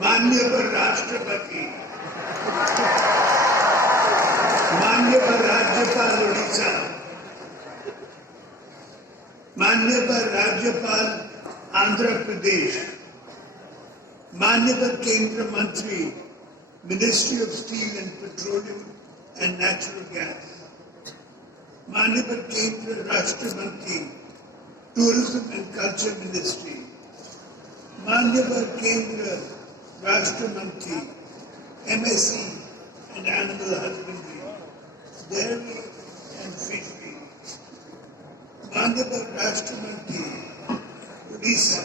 माननीय राष्ट्रपति, माननीय राज्यपाल उड़ीसा, माननीय राज्यपाल आंध्र प्रदेश, माननीय केंद्र मंत्री ministry of steel and petroleum and natural gas, माननीय केंद्र राष्ट्र मंत्री टूरिज्म एंड कल्चर मिनिस्ट्री, माननीय केंद्र राष्ट्र मंत्री MSc and animal husbandry, dairy and fishery, माननीय राष्ट्र मंत्री Orissa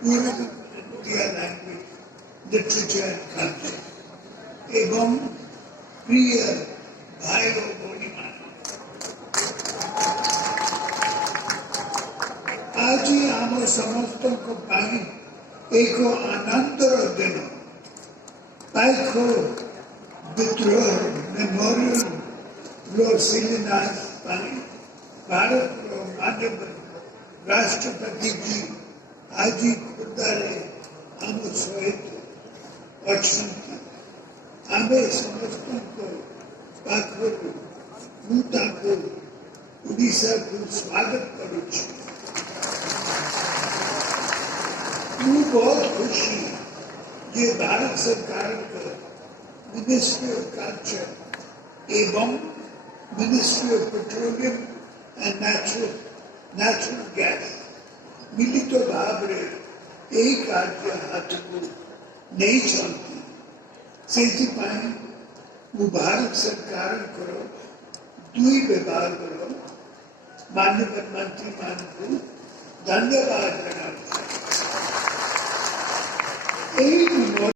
tourism and Oriya language literature and culture एवं प्रिय भाई और भौणी आज आम समस्त एक आनंदर दिन पाइको विद्रोह मेमोरियल शिलान्यास भारत माननीय राष्ट्रपति जी आज खुदारे आम सहित अच्छा आम समस्त पाखर उड़ीसा को स्वागत करुँ। बहुत खुशी ये भारत सरकार का मिनिस्ट्री ऑफ कल्चर एवं ministry of petroleum and natural gas मिलित भाव यही कार्य हाथ को नहीं चलती से भारत सरकार को दुई व्यवहार माननीय मंत्री मान को धन्यवाद।